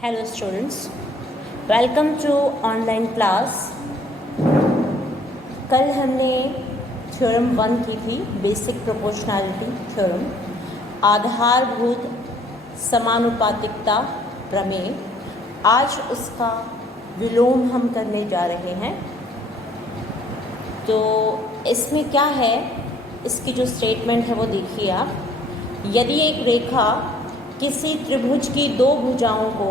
Hello students, welcome to online class. कल हमने theorem 1 की थी, बेसिक प्रोपोर्शनैलिटी थ्योरम, आधारभूत समानुपातिकता प्रमेय। आज उसका विलोम हम करने जा रहे हैं। तो इसमें क्या है, इसकी जो स्टेटमेंट है वो देखिए आप। यदि एक रेखा किसी त्रिभुज की दो भुजाओं को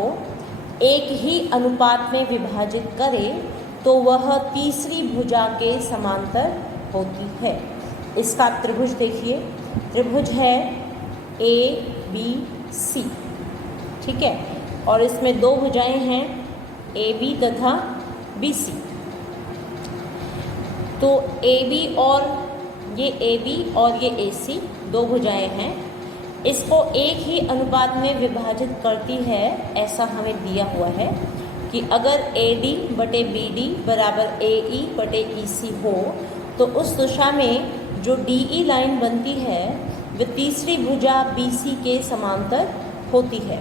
एक ही अनुपात में विभाजित करे तो वह तीसरी भुजा के समांतर होती है। इसका त्रिभुज देखिए, त्रिभुज है ABC, ठीक है, और इसमें दो भुजाएं हैं AB तथा BC। तो AB और ये AC दो भुजाएं हैं, इसको एक ही अनुपात में विभाजित करती है। ऐसा हमें दिया हुआ है कि अगर AD बटे BD बराबर AE बटे EC हो तो उस दिशा में जो DE लाइन बनती है वह तीसरी भुजा BC के समांतर होती है।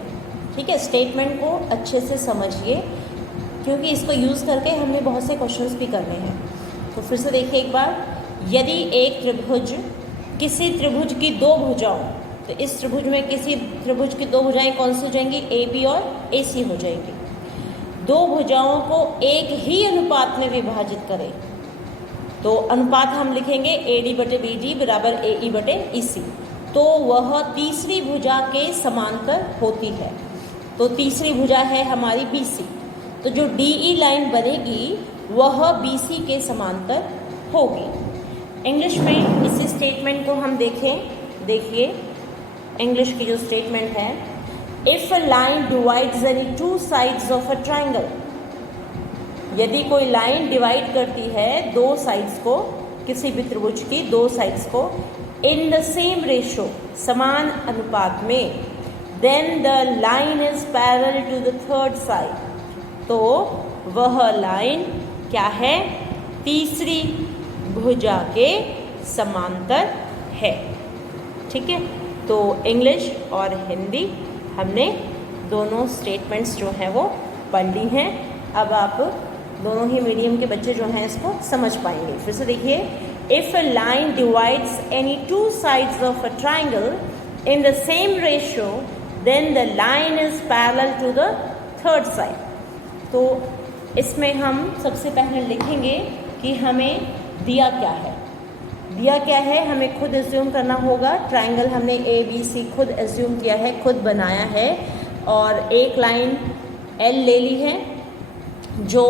ठीक है, स्टेटमेंट को अच्छे से समझिए क्योंकि इसको यूज़ करके हमने बहुत से क्वेश्चंस भी करने हैं। तो फिर से देखिए एक बार, यदि एक त्रिभुज किसी त्रिभुज की दो भुजाओं, तो इस त्रिभुज में किसी त्रिभुज की दो भुजाएं कौन सी हो जाएंगी, AB और AC हो जाएंगी। दो भुजाओं को एक ही अनुपात में विभाजित करें तो अनुपात हम लिखेंगे AD बटे BD बराबर AE बटे EC, तो वह तीसरी भुजा के समांतर होती है। तो तीसरी भुजा है हमारी BC, तो जो DE लाइन बनेगी वह BC के समांतर होगी। इंग्लिश में इसी स्टेटमेंट को हम देखिए इंग्लिश की जो स्टेटमेंट है, if a line divides any two sides of a triangle, यदि कोई लाइन डिवाइड करती है दो साइड्स को, किसी भी त्रिभुज की दो साइड्स को, इन द सेम रेशो समान अनुपात में, then the line is parallel to the third side, तो वह लाइन क्या है, तीसरी भुजा के समांतर है। ठीक है, तो इंग्लिश और हिंदी हमने दोनों स्टेटमेंट्स जो हैं वो पढ़ ली हैं। अब आप दोनों ही मीडियम के बच्चे जो हैं इसको समझ पाएंगे। फिर से देखिए, if a line divides any two sides of a triangle in the same ratio then the line is parallel to the third side. तो इसमें हम सबसे पहले लिखेंगे कि हमें दिया क्या है। दिया क्या है हमें खुद एज्यूम करना होगा। ट्राइंगल हमने ABC खुद एज्यूम किया है, खुद बनाया है, और एक लाइन L ले ली है। जो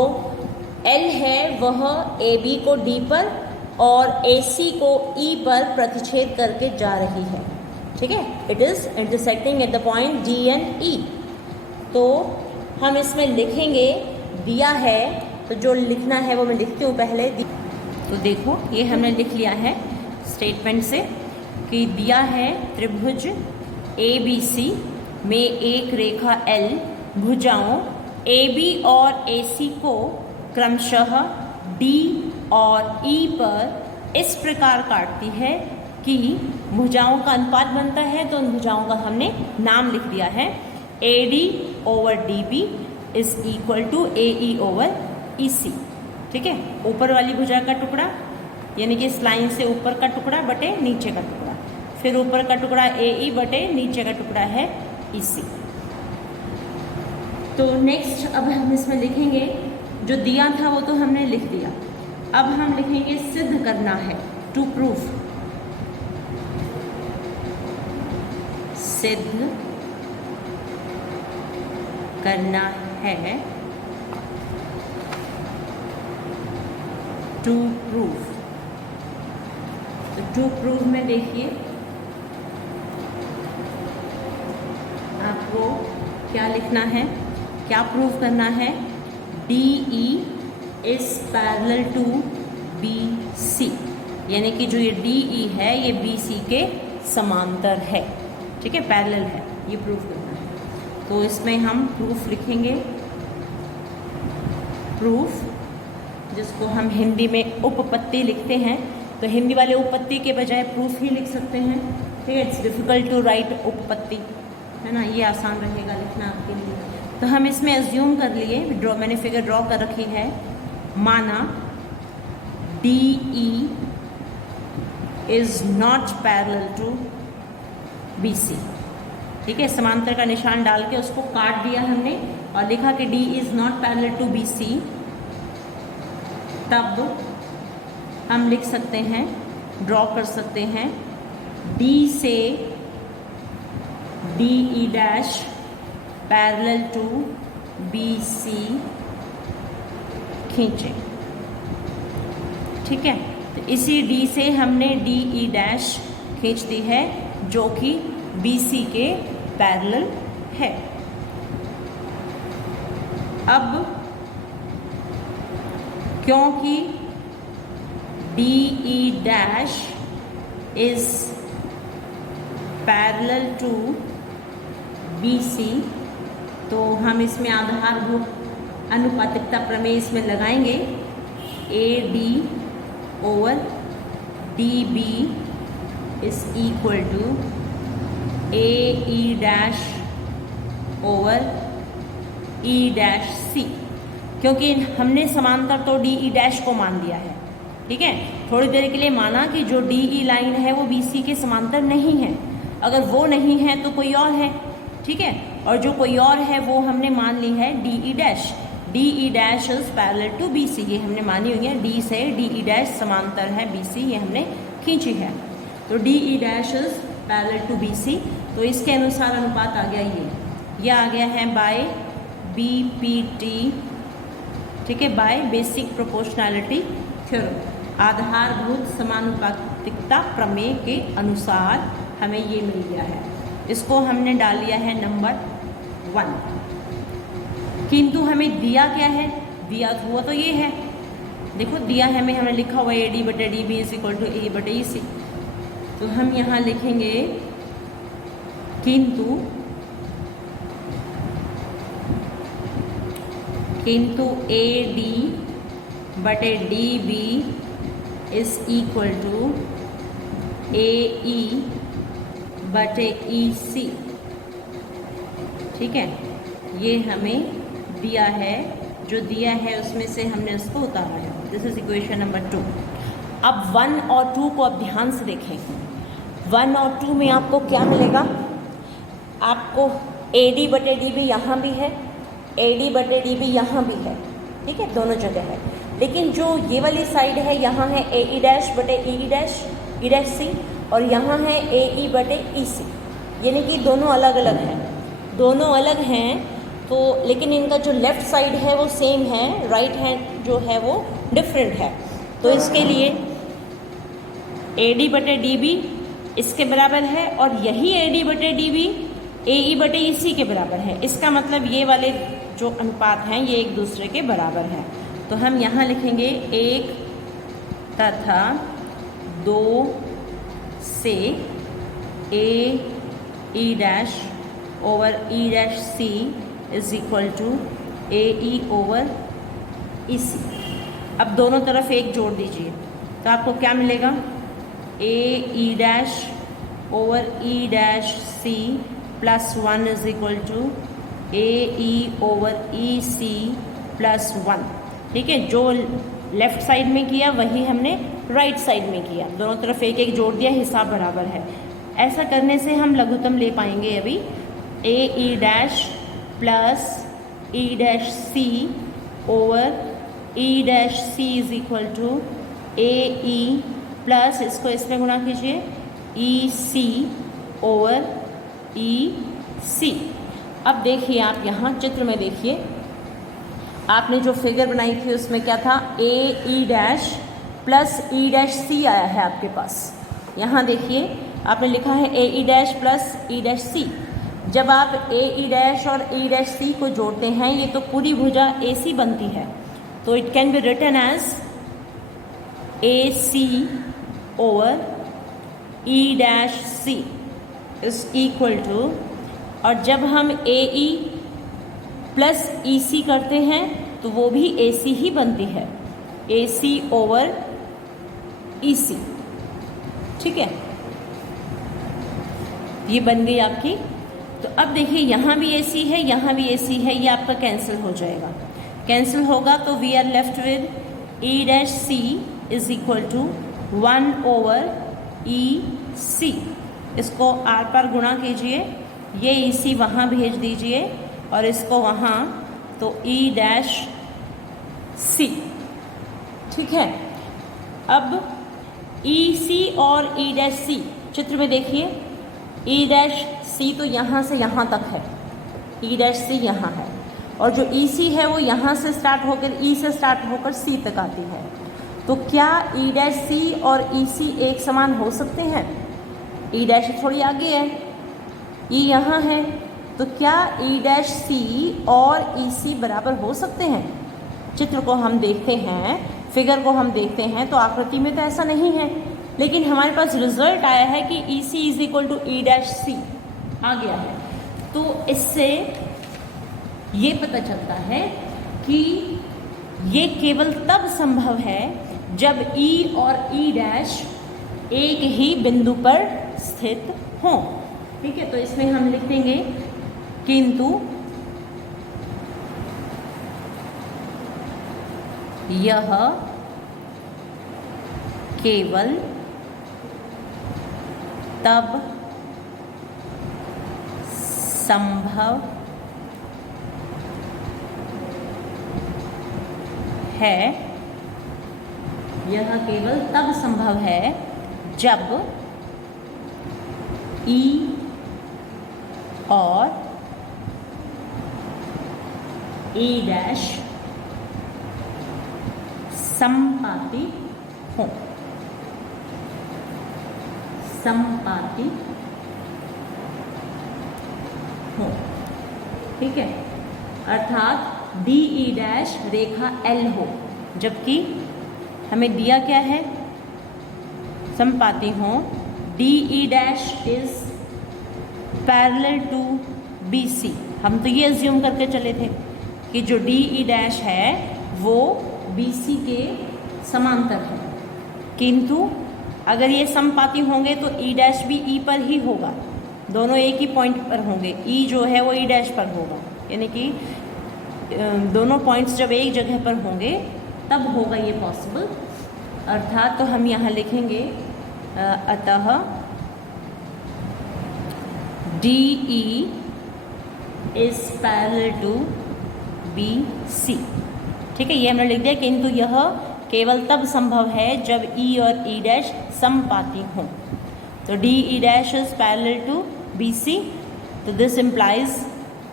L है वह AB को D पर और AC को E पर प्रतिच्छेद करके जा रही है। ठीक है, it is intersecting at the point D and E। तो हम इसमें लिखेंगे, दिया है तो जो लिखना है वो मैं लिखती हूँ पहले। तो देखो ये हमने लिख लिया है स्टेटमेंट से कि दिया है त्रिभुज ABC में एक रेखा L भुजाओं AB और AC को क्रमशः D और E पर इस प्रकार काटती है कि भुजाओं का अनुपात बनता है। तो उन भुजाओं का हमने नाम लिख दिया है, AD over DB is equal to AE over EC। ठीक है, ऊपर वाली भुजा का टुकड़ा यानी कि इस लाइन से ऊपर का टुकड़ा बटे नीचे का टुकड़ा, फिर ऊपर का टुकड़ा AE बटे नीचे का टुकड़ा है EC। तो नेक्स्ट अब हम इसमें लिखेंगे, जो दिया था वो तो हमने लिख दिया, अब हम लिखेंगे सिद्ध करना है, टू प्रूफ। सिद्ध करना है, टू प्रूफ। तो टू प्रूफ में देखिए आपको क्या लिखना है, क्या प्रूफ करना है, DE is parallel to BC, यानी कि जो ये DE है ये BC के समांतर है। ठीक है, पैरेलल है, ये प्रूफ करना है। तो इसमें हम प्रूफ लिखेंगे, प्रूफ जिसको हम हिंदी में उपपत्ति लिखते हैं, तो हिंदी वाले उपपत्ति के बजाय प्रूफ ही लिख सकते हैं। ठीक है, इट्स डिफ़िकल्ट टू राइट उपपत्ति, है ना, ये आसान रहेगा लिखना आपके लिए। तो हम इसमें एज्यूम कर लिए, मैंने फिगर ड्रॉ कर रखी है, माना DE is not parallel to BC। ठीक है, समांतर का निशान डाल के उसको काट दिया हमने और लिखा कि D is not parallel to BC। तब हम लिख सकते हैं, ड्रॉ कर सकते हैं, D से DE dash parallel to BC खींचे। ठीक है, तो इसी D से हमने DE डैश खींच दी है जो कि BC के पैरेलल है। अब क्योंकि DE dash is parallel to BC, तो हम इसमें आधारभूत अनुपातिकता प्रमेय इसमें लगाएंगे। AD over DB is equal to AE dash over E dash C, क्योंकि हमने समांतर तो DE डैश को मान लिया है। ठीक है, थोड़ी देर के लिए माना कि जो DE लाइन है वो BC के समांतर नहीं है, अगर वो नहीं है तो कोई और है। ठीक है, और जो कोई और है वो हमने मान ली है DE dash. DE dash is parallel to BC, ये हमने मानी हुई है। D से DE डैश समांतर है BC, ये हमने खींची है। तो DE dash is parallel to BC, तो इसके अनुसार अनुपात आ गया ये आ गया है बाय BPT। ठीक है, बाय बेसिक प्रोपोर्शनैलिटी थ्योरम, आधारभूत समानुपातिकता प्रमेय के अनुसार हमें ये मिल गया है। इसको हमने डाल लिया है नंबर 1। किंतु हमें दिया क्या है, दिया हुआ तो ये है, देखो दिया है हमें, हमने लिखा हुआ AD बटे DB is equal to AE बटे EC। तो हम यहाँ लिखेंगे किंतु AD बटे DB is equal to AE बटे EC। ठीक है, ये हमें दिया है, जो दिया है उसमें से हमने उसको उतारा है। This is equation number 2। अब 1 और 2 को अब ध्यान से देखें। 1 और 2 में आपको क्या मिलेगा, आपको AD बटे DB यहाँ भी है, AD बटे DB यहाँ भी है। ठीक है, दोनों जगह है, लेकिन जो ये वाली साइड है यहाँ है AE डैश बटे E डैश C, और यहाँ है AE बटे EC, यानी कि दोनों अलग अलग हैं। दोनों अलग हैं तो, लेकिन इनका जो लेफ़्ट साइड है वो सेम है, राइट हैंड जो है वो डिफरेंट है। तो इसके लिए AD बटे DB इसके बराबर है, और यही AD बटे DB AE बटे EC के बराबर है। इसका मतलब ये वाले जो अनुपात हैं ये एक दूसरे के बराबर हैं। तो हम यहाँ लिखेंगे 1 तथा 2 से AE dash over E dash C is equal to AE over EC। अब दोनों तरफ एक जोड़ दीजिए तो आपको क्या मिलेगा, AE dash over E dash C plus 1 is equal to AE over EC plus 1। ठीक है, जो लेफ्ट साइड में किया वही हमने राइट साइड में किया, दोनों तरफ एक एक जोड़ दिया, हिसाब बराबर है। ऐसा करने से हम लघुत्तम ले पाएंगे अभी AE dash plus E dash C over E dash C is equal to AE plus, इसको इसमें गुणा कीजिए, EC ओवर EC। अब देखिए आप यहाँ चित्र में देखिए, आपने जो फिगर बनाई थी उसमें क्या था, AE dash plus E dash C आया है आपके पास। यहाँ देखिए आपने लिखा है AE dash plus E dash C। जब आप AE डैश और E डैश C को जोड़ते हैं, ये तो पूरी भुजा AC बनती है, तो it can be written as AC over E dash C is equal to, और जब हम AE प्लस EC करते हैं तो वो भी AC ही बनती है, AC ओवर EC। ठीक है, ये बन गई आपकी तो अब देखिए यहाँ भी AC है, यहाँ भी AC है, ये आपका कैंसिल हो जाएगा। कैंसिल होगा तो we are left with E' C is equal to 1/EC। इसको आर पार गुणा कीजिए, ये EC वहाँ भेज दीजिए और इसको वहाँ, तो E' C। ठीक है, अब EC और E' चित्र में देखिए, E' तो यहाँ से यहाँ तक है, E' यहाँ है, और जो EC है वो यहाँ से स्टार्ट होकर E से स्टार्ट होकर C तक आती है। तो क्या E' और EC एक समान हो सकते हैं? E' थोड़ी आगे है, E यहाँ है, तो क्या E' और EC बराबर हो सकते हैं? चित्र को हम देखते हैं, फिगर को हम देखते हैं तो आकृति में तो ऐसा नहीं है, लेकिन हमारे पास रिजल्ट आया है कि EC is equal to E' आ गया है। तो इससे ये पता चलता है कि ये केवल तब संभव है जब E और E' एक ही बिंदु पर स्थित हों। ठीक है, तो इसमें हम लिख देंगे किंतु यह केवल तब संभव है, यह केवल तब संभव है जब E और E' समपाती हों। समपाती हो। ठीक है, अर्थात DE' रेखा L हो, जबकि हमें दिया क्या है? समपाती हो। DE' is parallel to BC। हम तो ये अज्यूम करके चले थे कि जो DE' है वो BC के समांतर है, किंतु अगर ये समपाती होंगे तो E' भी E पर ही होगा, दोनों एक ही पॉइंट पर होंगे। E जो है वो E' पर होगा, यानी कि दोनों पॉइंट्स जब एक जगह पर होंगे तब होगा ये पॉसिबल। अर्थात तो हम यहाँ लिखेंगे अतः DE is parallel to BC। ठीक है, ये हमने लिख दिया, किंतु यह केवल तब संभव है जब E और E' समपाती हों। तो DE' is parallel to BC, तो दिस इम्प्लाइज,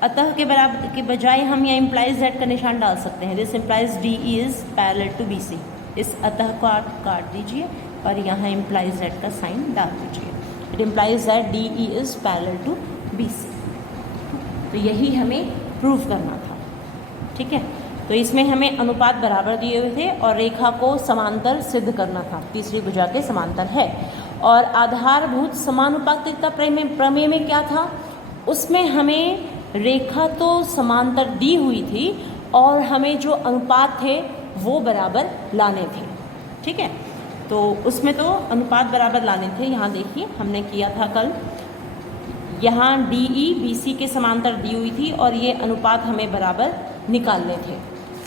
अतः के बराबर के बजाय हम यहाँ इम्प्लाइज दैट का निशान डाल सकते हैं। This implies DE is parallel to BC। इस अतः को काट दीजिए और यहाँ इम्प्लाइज दैट का साइन डाल दीजिए। It implies that DE is parallel to BC। तो यही हमें प्रूव करना था। ठीक है, तो इसमें हमें अनुपात बराबर दिए हुए थे और रेखा को समांतर सिद्ध करना था, तीसरी भुजा के समांतर है। और आधारभूत समानुपातिकता प्रमेय में क्या था? उसमें हमें रेखा तो समांतर दी हुई थी और हमें जो अनुपात थे वो बराबर लाने थे। ठीक है, तो उसमें तो अनुपात बराबर लाने थे। यहाँ देखिए हमने किया था कल, यहाँ DE BC के समांतर दी हुई थी और ये अनुपात हमें बराबर निकालने थे।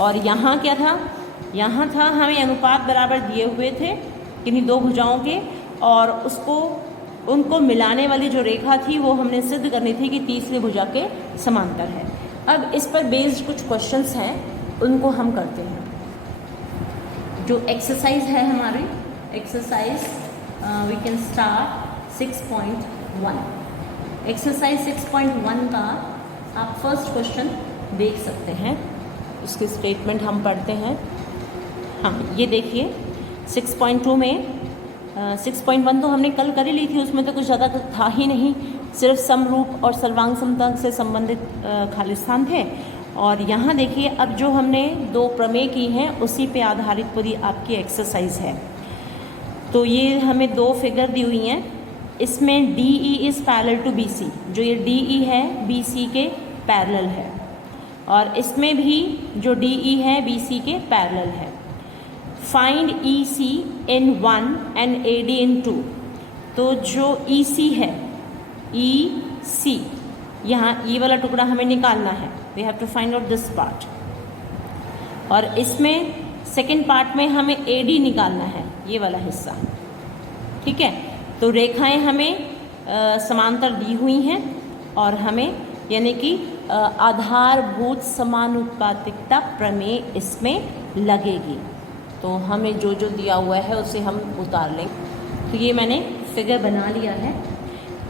और यहाँ क्या था? यहाँ था हमें अनुपात बराबर दिए हुए थे किन्हीं दो भुजाओं के, और उनको मिलाने वाली जो रेखा थी वो हमने सिद्ध करनी थी कि तीसरी भुजा के समांतर है। अब इस पर बेस्ड कुछ क्वेश्चंस हैं, उनको हम करते हैं। जो एक्सरसाइज है हमारी, exercise we can start 6.1। Exercise 6.1 का आप फर्स्ट क्वेश्चन देख सकते हैं, उसके स्टेटमेंट हम पढ़ते हैं। हाँ, ये देखिए 6.2 में 6.1 तो हमने कल कर ही ली थी, उसमें तो कुछ ज़्यादा था ही नहीं, सिर्फ समरूप और सर्वांग समता से संबंधित खाली स्थान थे। और यहाँ देखिए अब जो हमने दो प्रमेय की हैं उसी पे आधारित पूरी आपकी एक्सरसाइज है। तो ये हमें दो फिगर दी हुई हैं, इसमें DE is parallel to BC, जो ये DE है BC के पैरेलल है, और इसमें भी जो DE है BC के पैरेलल है। Find EC in 1 and AD in 2। तो जो EC है, EC यहाँ ये वाला टुकड़ा हमें निकालना है, we have to find out this part. और इसमें सेकेंड पार्ट में हमें AD निकालना है, ये वाला हिस्सा, ठीक है। तो रेखाएं हमें समांतर दी हुई हैं और हमें यानी कि आधारभूत समानुपातिकता प्रमेय इसमें लगेगी। तो हमें जो जो दिया हुआ है उसे हम उतार लेंगे। तो ये मैंने फिगर बना लिया है।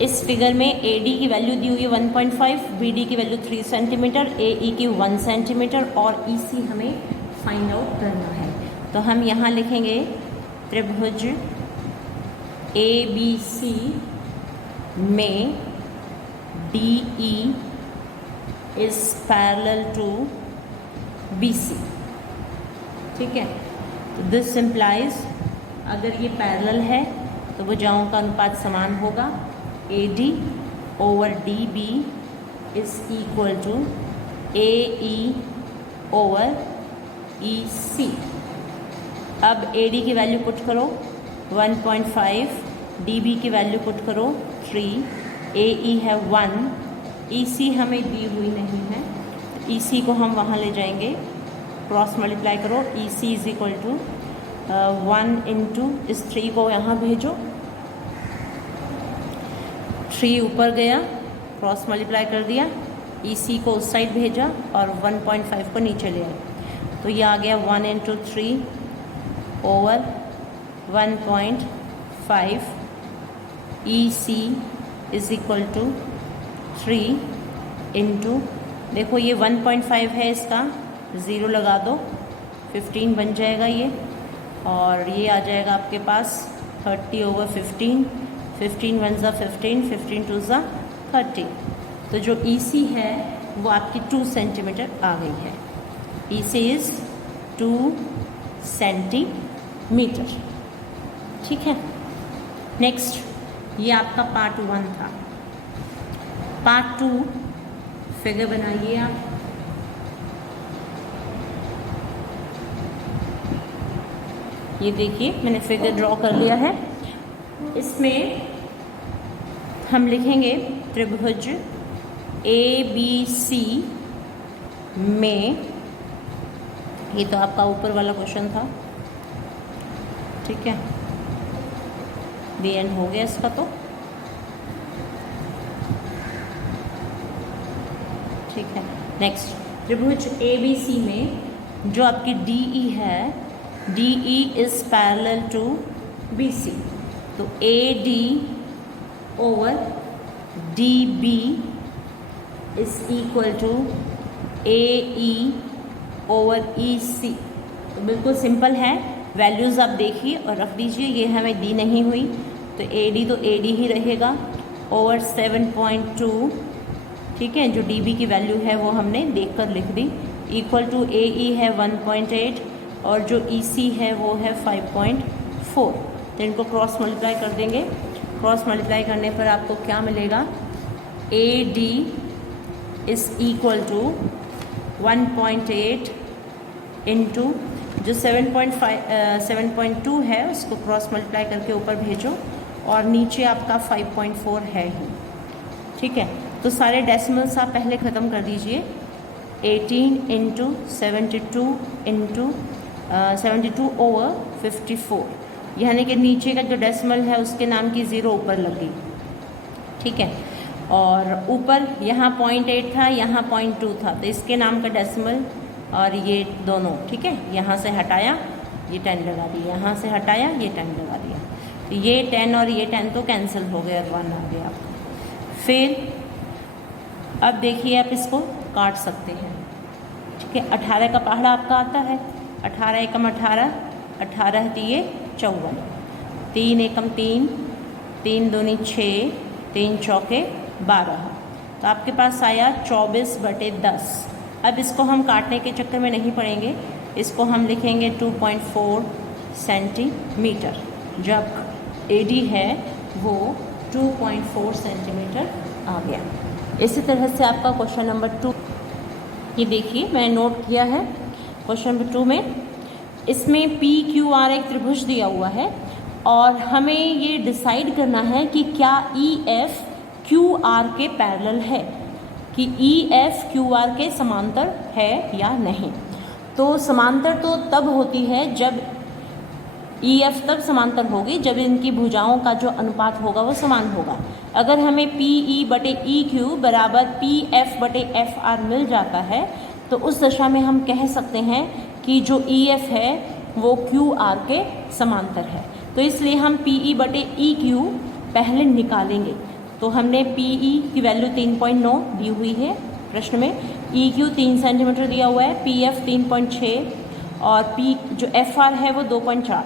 इस फिगर में AD की वैल्यू दी हुई है 1.5, BD की वैल्यू 3 सेंटीमीटर, AE की 1 सेंटीमीटर और EC हमें फाइंड आउट करना है। तो हम यहाँ लिखेंगे त्रिभुज ABC में DE is parallel to BC, ठीक है। तो दिस इम्प्लाइज अगर ये पैरेलल है तो भुजाओं का अनुपात समान होगा। AD over DB is equal to AE over EC। अब AD की वैल्यू पुट करो 1.5, DB की वैल्यू पुट करो 3, AE है 1, EC हमें दी हुई नहीं है, तो EC को हम वहाँ ले जाएंगे, क्रॉस मल्टीप्लाई करो, EC is equal to 1 into इस 3 को यहाँ भेजो, 3 ऊपर गया, क्रॉस मल्टीप्लाई कर दिया, EC को उस साइड भेजा और 1.5 को नीचे ले आए। तो ये आ गया 1 into 3 over 1.5, EC is equal to 3 into, देखो ये 1.5 है, इसका 0 लगा दो, 15 बन जाएगा ये, और ये आ जाएगा आपके पास 30 ओवर 15, 15 1 ज़ा 15, 15 2 ज़ा 30। तो जो EC है वो आपकी 2 सेंटीमीटर आ गई है। EC इज़ 2 सेंटीमीटर, ठीक है। नेक्स्ट, ये आपका पार्ट 1 था। पार्ट 2 फिगर बनाइए आप। ये देखिए मैंने फिगर ड्रॉ कर लिया है। इसमें हम लिखेंगे त्रिभुज ABC में, ये तो आपका ऊपर वाला क्वेश्चन था, ठीक है, दी एंड हो गया इसका। तो ठीक है, नेक्स्ट, त्रिभुज ABC में जो आपकी DE है, DE is parallel to BC, तो AD over DB is equal to AE over EC। तो बिल्कुल सिंपल है, वैल्यूज़ आप देखिए और रख दीजिए। ये हमें दी नहीं हुई तो AD तो AD ही रहेगा ओवर 7.2, ठीक है। जो DB की वैल्यू है वो हमने देखकर लिख दी, इक्वल टू AE है 1.8 और जो EC है वो है 5.4। तो इनको क्रॉस मल्टीप्लाई कर देंगे। क्रॉस मल्टीप्लाई करने पर आपको क्या मिलेगा, AD is equal to 1.8 into जो 7.2 है उसको क्रॉस मल्टीप्लाई करके ऊपर भेजो और नीचे आपका 5.4 है ही, ठीक है। तो सारे डेसिमल्स आप पहले ख़त्म कर दीजिए। 18 इंटू 72 इंटू 72 ओवर 54, यानी कि नीचे का जो डेसिमल है उसके नाम की 0 ऊपर लग गई, ठीक है। और ऊपर यहाँ 0.8 था, यहाँ 0.2 था, तो इसके नाम का डेसिमल और ये दोनों, ठीक है, यहाँ से हटाया, ये 10 लगा दिया, यहाँ से हटाया, ये 10 लगा दिया, तो ये 10 और ये 10 तो कैंसिल हो गया और 1 आ गया आपका। फिर अब देखिए आप इसको काट सकते हैं, ठीक है। 18 का पहाड़ा आपका आता है, 18 एकम 18, 18 तिये 54, 3 एकम 3, 3 दूनी 6, 3 चौके 12, तो आपके पास आया 24/10। अब इसको हम काटने के चक्कर में नहीं पड़ेंगे, इसको हम लिखेंगे 2.4 सेंटीमीटर। जब AD है वो 2.4 सेंटीमीटर आ गया। इसी तरह से आपका क्वेश्चन नंबर 2, ये देखिए मैंने नोट किया है क्वेश्चन नंबर 2 में, इसमें PQR एक त्रिभुज दिया हुआ है और हमें ये डिसाइड करना है कि क्या EF QR के पैरेलल है। कि ई एफ क्यू आर के समांतर है या नहीं। तो समांतर तो तब होती है जब ई एफ तब समांतर होगी जब इनकी भुजाओं का जो अनुपात होगा वो समान होगा। अगर हमें पी ई बटे ई क्यू बराबर पी एफ बटे एफ आर मिल जाता है तो उस दशा में हम कह सकते हैं कि जो ई एफ है वो क्यू आर के समांतर है। तो इसलिए हम पी ई बटे ई क्यू पहले निकालेंगे। तो हमने पी ई की वैल्यू 3.9 दी हुई है प्रश्न में, ई क्यू 3 सेंटीमीटर दिया हुआ है, पी एफ 3.6 और पी जो एफ आर है वो 2.4।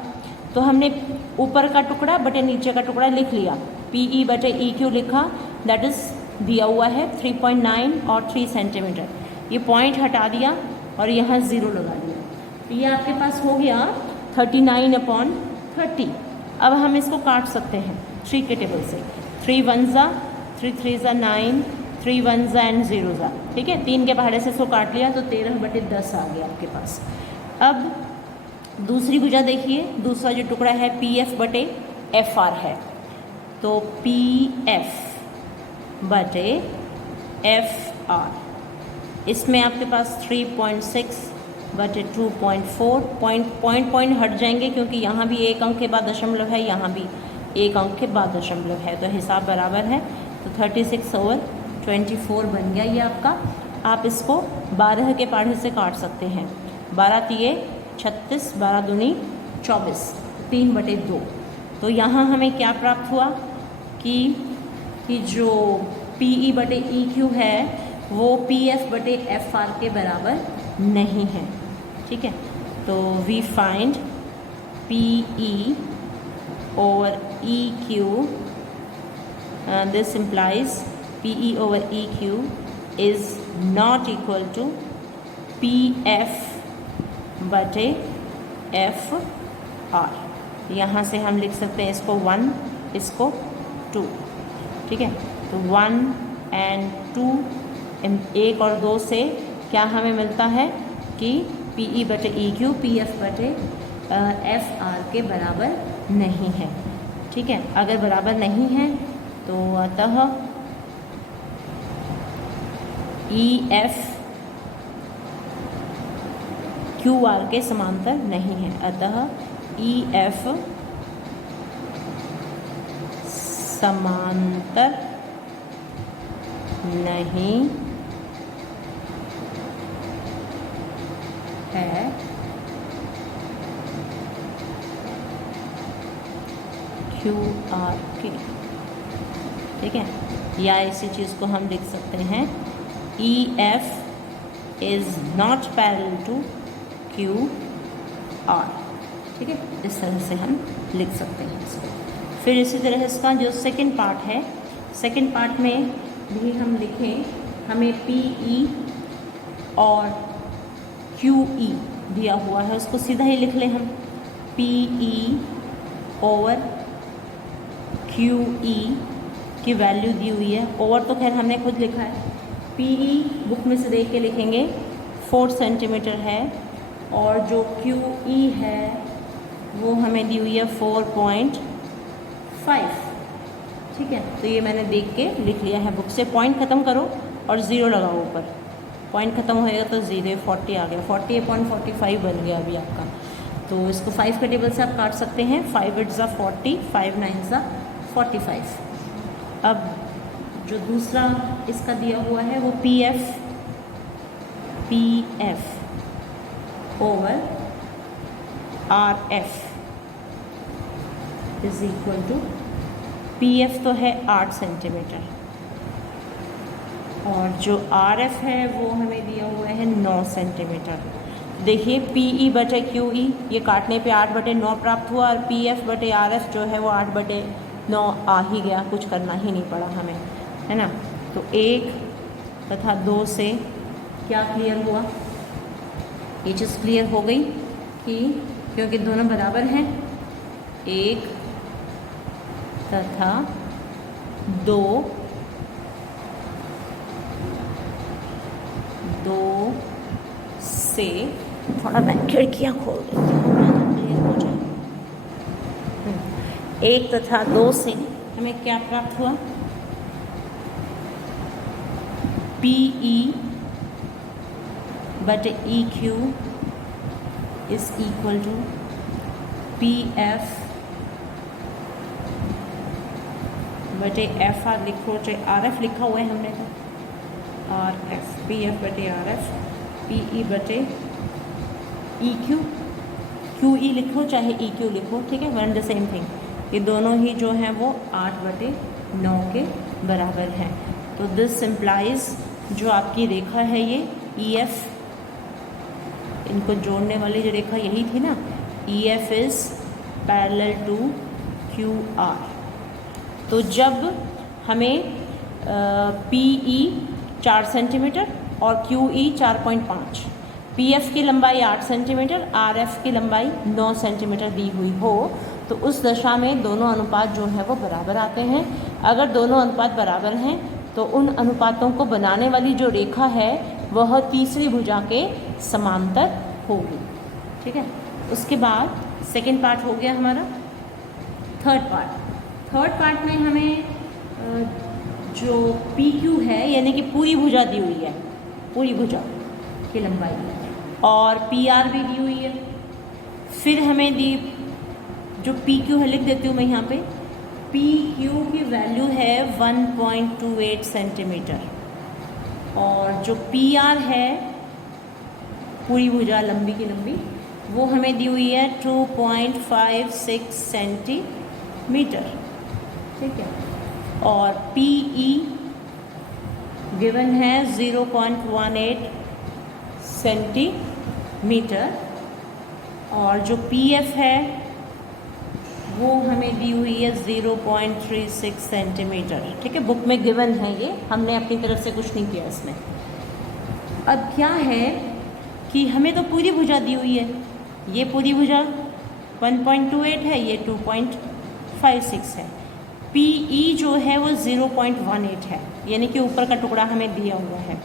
तो हमने ऊपर का टुकड़ा बटे नीचे का टुकड़ा लिख लिया, पी ई बटे ई क्यू लिखा, दैट इज़ दिया हुआ है 3.9 और 3 सेंटीमीटर। ये पॉइंट हटा दिया और यहाँ 0 लगा दिया, तो ये आपके पास हो गया 39/30। अब हम इसको काट सकते हैं 3 के टेबल से, 3 1 ज़ा 3 3 ज़ा 9, 3 1 ज़ा एंड 0 ज़ा, ठीक है। 3 के पहाड़े से इसको काट लिया तो 13/10 आ गया आपके पास। अब दूसरी भुजा देखिए, दूसरा जो टुकड़ा है पी एफ बटे एफ आर है, तो पी एफ बटे एफ आर, इसमें आपके पास 3.6 बटे 2.4, पॉइंट हट जाएंगे क्योंकि यहाँ भी 1 अंक के बाद दशमलव है, यहाँ भी 1 अंक के बाद दशमलव है, तो हिसाब बराबर है। तो 36/24 बन गया ये आपका। आप इसको 12 के पहाड़े से काट सकते हैं, 12 तिये 36, 12 दूनी 24, 3/2। तो यहाँ हमें क्या प्राप्त हुआ कि जो पी ई बटे ई क्यू है वो पी एफ बटे एफ आर के बराबर नहीं है, ठीक है। तो we find P E over E Q, this implies P E over E Q is not equal to P F बटे एफ आर। यहाँ से हम लिख सकते हैं इसको 1, इसको 2, ठीक है। तो 1 एंड 2, 1 और 2 से क्या हमें मिलता है कि पी ई बटे ई क्यू पी एफ बटे एफ आर के बराबर नहीं है, ठीक है। अगर बराबर नहीं है तो अतः ई एफ क्यू आर के समांतर नहीं है, अतः ई एफ समांतर नहीं है क्यू आर के, ठीक है। या इसी चीज़ को हम लिख सकते हैं E F is not parallel to Q R, ठीक है। इस तरह से हम लिख सकते हैं इसको। फिर इसी तरह इसका जो सेकंड पार्ट है, सेकंड पार्ट में भी हम लिखें, हमें पी ई और क्यू ई दिया हुआ है, उसको सीधा ही लिख लें हम, P E over Q E की वैल्यू दी हुई है, ओवर तो खैर हमने खुद लिखा है, पी ई बुक में से देख के लिखेंगे 4 सेंटीमीटर है, और जो क्यू ई है वो हमें दी हुई है 4.5, ठीक है। तो ये मैंने देख के लिख लिया है बुक से। पॉइंट ख़त्म करो और 0 लगाओ ऊपर, पॉइंट ख़त्म होएगा तो 0 40 आ गया, 40/45 बन गया अभी आपका। तो इसको 5 के टेबल से आप काट सकते हैं, 5 8 ज़ा 40, 5 9 ज़ा 45। अब जो दूसरा इसका दिया हुआ है वो P F over R F is equal to, P F तो है 8 सेंटीमीटर और जो आर एफ है वो हमें दिया हुआ है 9 सेंटीमीटर। देखिए पी ई बटे क्यू ई, ये काटने पे 8/9 प्राप्त हुआ, और पी एफ बटे आर एफ जो है वो 8/9 आ ही गया, कुछ करना ही नहीं पड़ा हमें, है ना। तो 1 तथा 2 से क्या क्लियर हुआ, ये चीज़ क्लियर हो गई कि क्योंकि दोनों बराबर हैं, 1 तथा 2 से, थोड़ा मैं खिड़कियाँ खोल देती हूँ क्लियर हो जाए। 1 तथा 2 से हमें क्या प्राप्त हुआ, पी ई बटे E Q is equal to P F बटे एफ आर। लिखो, चाहे आर एफ लिखा हुआ है हमने तो आर एफ, पी एफ बटे आर एफ, पी ई बटे ई क्यू, क्यू ई लिखो चाहे ई क्यू लिखो, ठीक है, वन द सेम थिंग। ये दोनों ही जो हैं वो 8/9 के बराबर हैं। तो दिस सिंप्लाइज जो आपकी रेखा है ये ई एफ, इनको जोड़ने वाली जो रेखा यही थी ना, E F is parallel to Q R. तो जब हमें पी ई 4 सेंटीमीटर और क्यू ई 4.5, पी एफ की लंबाई 8 सेंटीमीटर, आर एफ की लंबाई 9 सेंटीमीटर दी हुई हो, तो उस दशा में दोनों अनुपात जो है वो बराबर आते हैं। अगर दोनों अनुपात बराबर हैं तो उन अनुपातों को बनाने वाली जो रेखा है वह तीसरी भुजा के समांतर होगी, ठीक है। उसके बाद सेकेंड पार्ट हो गया हमारा। थर्ड पार्ट में हमें जो पी क्यू है यानी कि पूरी भुजा दी हुई है, पूरी भुजा की लंबाई, और पी आर भी दी हुई है। फिर हमें दी जो पी क्यू है, लिख देती हूँ मैं यहाँ पे, पी क्यू की वैल्यू है 1.28 सेंटीमीटर, और जो पी आर है पूरी भुजा लंबी की लंबी, वो हमें दी हुई है 2.56 सेंटीमीटर, ठीक है। और पी ई गिवन है 0.18 सेंटीमीटर, और जो पी एफ है वो हमें दी हुई है 0.36 सेंटीमीटर, ठीक है। बुक में गिवन है ये, हमने अपनी तरफ से कुछ नहीं किया इसमें। अब क्या है कि हमें तो पूरी भुजा दी हुई है, ये पूरी भुजा 1.28 है, ये 2.56 है। पी ई जो है वो 0.18 है, यानी कि ऊपर का टुकड़ा हमें दिया हुआ है,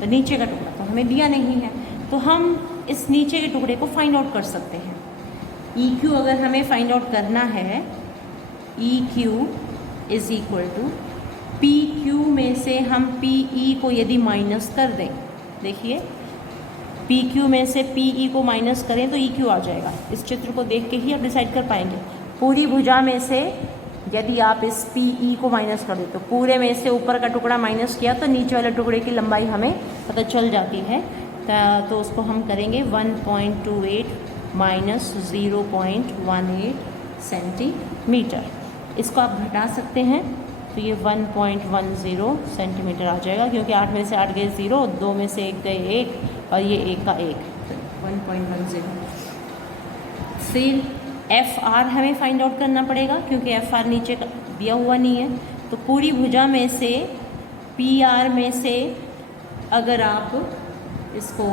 तो नीचे का टुकड़ा तो हमें दिया नहीं है, तो हम इस नीचे के टुकड़े को फाइंड आउट कर सकते हैं। ई क्यू अगर हमें फाइंड आउट करना है, E Q is equal to P Q में से हम पी ई को यदि माइनस कर दें, देखिए पी क्यू में से पी ई को माइनस करें तो ई क्यू आ जाएगा। इस चित्र को देख के ही आप डिसाइड कर पाएंगे। पूरी भुजा में से यदि आप इस पी ई को माइनस कर दें तो पूरे में से ऊपर का टुकड़ा माइनस किया तो नीचे वाले टुकड़े की लंबाई हमें पता चल जाती है। तो उसको हम करेंगे 1.28 माइनस 0.18 सेंटीमीटर। इसको आप घटा सकते हैं तो ये 1.10 सेंटीमीटर आ जाएगा, क्योंकि 8 में से 8 गए 0, 2 में से 1 गए 1 और ये 1 का 1, 1.10। फिर एफ आर हमें फाइंड आउट करना पड़ेगा, क्योंकि एफ आर नीचे दिया हुआ नहीं है। तो पूरी भुजा में से पी आर में से अगर आप इसको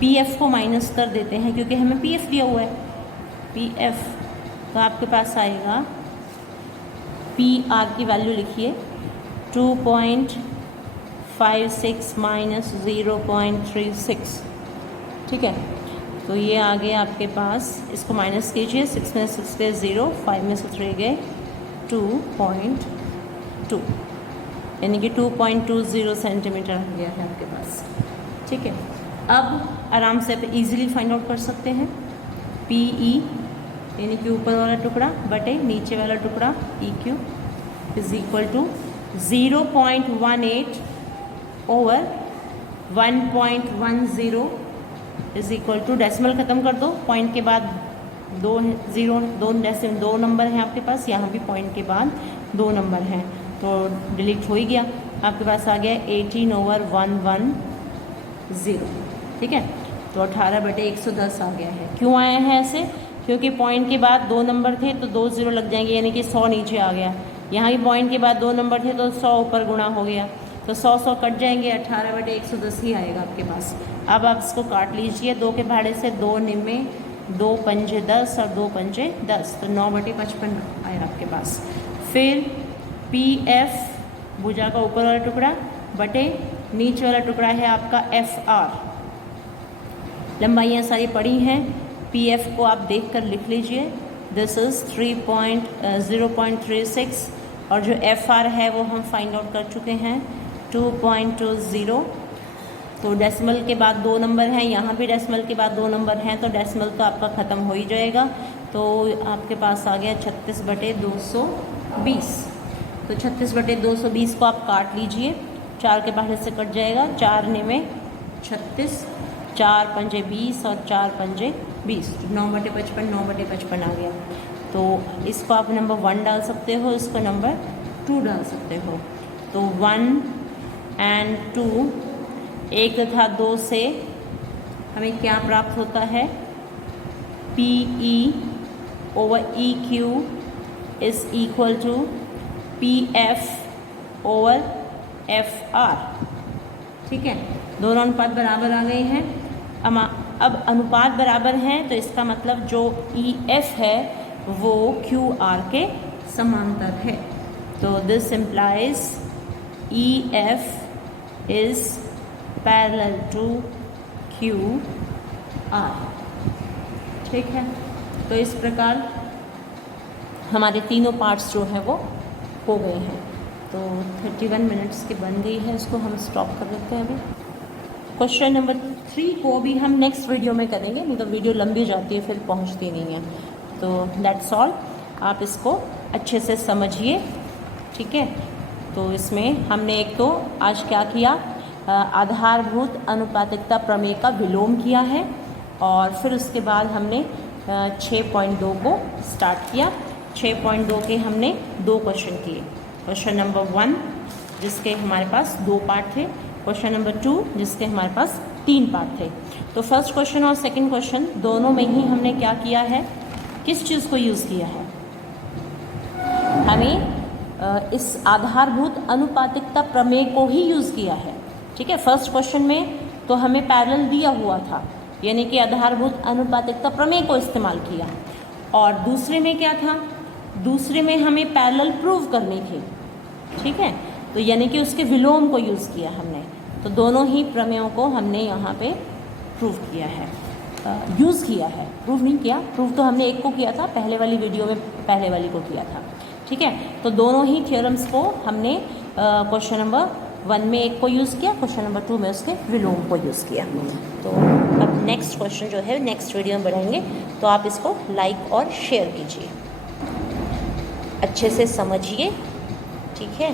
पी एफ को माइनस कर देते हैं, क्योंकि हमें पी एफ दिया हुआ है, पी एफ, तो आपके पास आएगा पी आर की वैल्यू लिखिए 2.56 माइनस 0.36, ठीक है। तो ये आ गया आपके पास, इसको माइनस कीजिए, 6 में 6 गए 0, 5 में से 3 गए 2.2, यानी कि 2.20 सेंटीमीटर आ गया है आपके पास, ठीक है। अब आराम से आप इजीली फाइंड आउट कर सकते हैं। पी ई यानी कि ऊपर वाला टुकड़ा बटे नीचे वाला टुकड़ा E Q is equal to 0.18 over 1.10 is equal to, decimal ख़त्म कर दो, पॉइंट के बाद 2 नंबर हैं आपके पास, यहाँ भी पॉइंट के बाद 2 नंबर हैं, तो डिलीट हो ही गया, आपके पास आ गया 18/110, ठीक है। तो 18/110 आ गया है। क्यों आया है ऐसे? क्योंकि पॉइंट के बाद 2 नंबर थे तो 2 0 लग जाएंगे, यानी कि 100 नीचे आ गया। यहाँ भी पॉइंट के बाद 2 नंबर थे तो 100 ऊपर गुणा हो गया, तो 100 कट जाएंगे, 18/110 ही आएगा आपके पास। अब आप इसको काट लीजिए, 2 के भाड़े से 2 निम्मे, 2 पंजे 10 और 2 पंजे 10, तो 9/55 आएगा आपके पास। फिर पी एफ भुजा का ऊपर वाला टुकड़ा बटे नीचे वाला टुकड़ा है आपका एफ आर। लंबाइयाँ सारी पड़ी हैं, पी एफ को आप देख कर लिख लीजिए, दिस इज़ 0.36, और जो एफ आर है वो हम फाइंड आउट कर चुके हैं 2.20। तो डेसिमल के बाद 2 नंबर हैं, यहाँ भी डेसिमल के बाद 2 नंबर हैं, तो डेसिमल तो आपका ख़त्म हो ही जाएगा। तो आपके पास आ गया 36/220। तो 36/220 को आप काट लीजिए, 4 के बाहर से कट जाएगा, 4 में 36, 4 पंजे 20 और 4 पंजे 20, 9/55, 9/55 आ गया। तो इसको आप नंबर 1 डाल सकते हो, इसको नंबर 2 डाल सकते हो। तो 1 और 2, 1 तथा 2 से हमें क्या प्राप्त होता है? PE/EQ is equal to PF/FR। ठीक है, दोनों अनुपात बराबर आ गए हैं। अब अनुपात बराबर हैं तो इसका मतलब जो EF है वो QR के समांतर है। तो this implies EF is parallel to QR। ठीक है, तो इस प्रकार हमारे तीनों पार्ट्स जो हैं वो हो गए हैं। तो 31 मिनट्स की बन गई है, इसको हम स्टॉप कर देते हैं अभी। क्वेश्चन नंबर 3 को भी हम नेक्स्ट वीडियो में करेंगे, नहीं तो वीडियो लंबी जाती है फिर पहुंचती नहीं है। तो दैट्स ऑल, आप इसको अच्छे से समझिए। ठीक है, तो इसमें हमने एक तो आज क्या किया, आधारभूत अनुपातिकता प्रमेय का विलोम किया है, और फिर उसके बाद हमने 6.2 को स्टार्ट किया। 6.2 के हमने 2 क्वेश्चन किए। क्वेश्चन नंबर 1 जिसके हमारे पास 2 पार्ट थे, क्वेश्चन नंबर 2 जिसके हमारे पास 3 पार्ट थे। तो फर्स्ट क्वेश्चन और सेकंड क्वेश्चन दोनों में ही हमने क्या किया है, किस चीज़ को यूज़ किया है? हमें इस आधारभूत अनुपातिकता प्रमेय को ही यूज़ किया है। ठीक है, फर्स्ट क्वेश्चन में तो हमें पैरेलल दिया हुआ था, यानी कि आधारभूत अनुपातिकता प्रमेय को इस्तेमाल किया। और दूसरे में क्या था? दूसरे में हमें पैरेलल प्रूव करनी थी। ठीक है, तो यानी कि उसके विलोम को यूज़ किया हमने। तो दोनों ही प्रमेयों को हमने यहाँ पे प्रूव किया है, यूज़ किया है, प्रूव नहीं किया। प्रूव तो हमने एक को किया था, पहले वाली वीडियो में पहले वाली को किया था। ठीक है, तो दोनों ही थ्योरम्स को हमने क्वेश्चन नंबर 1 में एक को यूज़ किया, क्वेश्चन नंबर 2 में उसके विलोम को यूज़ किया। तो अब नेक्स्ट क्वेश्चन जो है नेक्स्ट वीडियो में बढ़ाएंगे, तो आप इसको लाइक और शेयर कीजिए, अच्छे से समझिए। ठीक है।